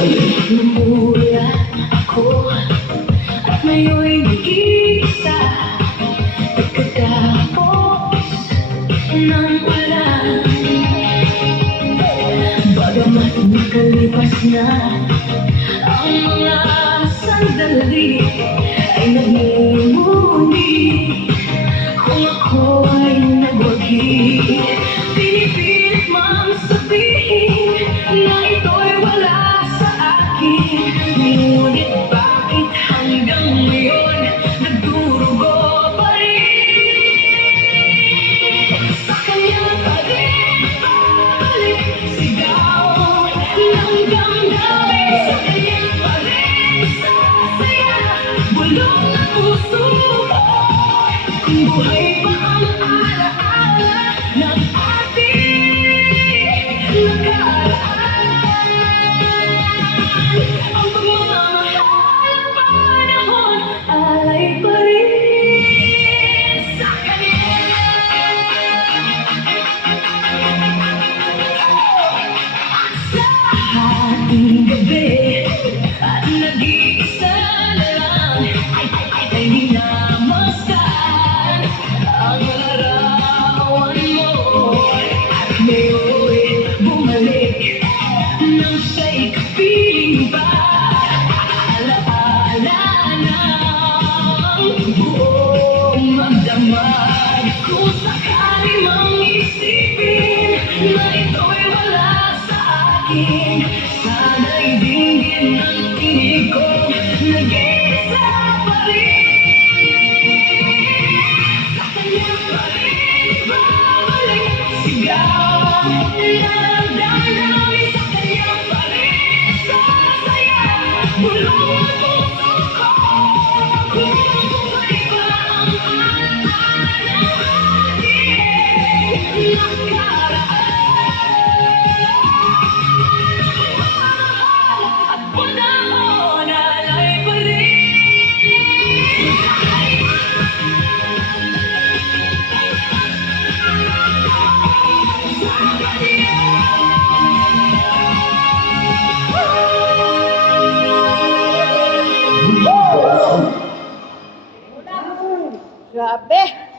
Namulat ako at ngayon'y nag-iisa. Pagkatapos ng ulan, bagamat nakalipas na ang mga sandali, ay nagmumuni kung ako ay nagwagi. Pinipilit mang sabihin na ito'y wala sa akin, ngunit bakit hanggang ngayon nagdurugo pa rin? Sa kanya pa rin balik sigaw ng damdamin, sa kanya pa rin sasaya bulong ng puso ko. Kung buhay pa ang alaala ng ating nakaraan, ang pagmamahal ng panahon alay pa rin sa kanya. Sa ating gabi at nag-iisa na lang, ay minamasdan ang larawan mo. At ngayon'y bumalik nang siya'y kapiling pa, alaala ng buong magdamag. Kung sakali mang isipin na ito'y wala sa akin, sana'y dinggin ang tinig ko, nag-iisa pa rin. Sa kanya pa rin babalik sigaw ng damdamin, sa kanya pa rin sasaya bulong ang puso ko. Kung buhay pa ang alaala ng ating nakaraan, at panahon alay pa rin. Grabe!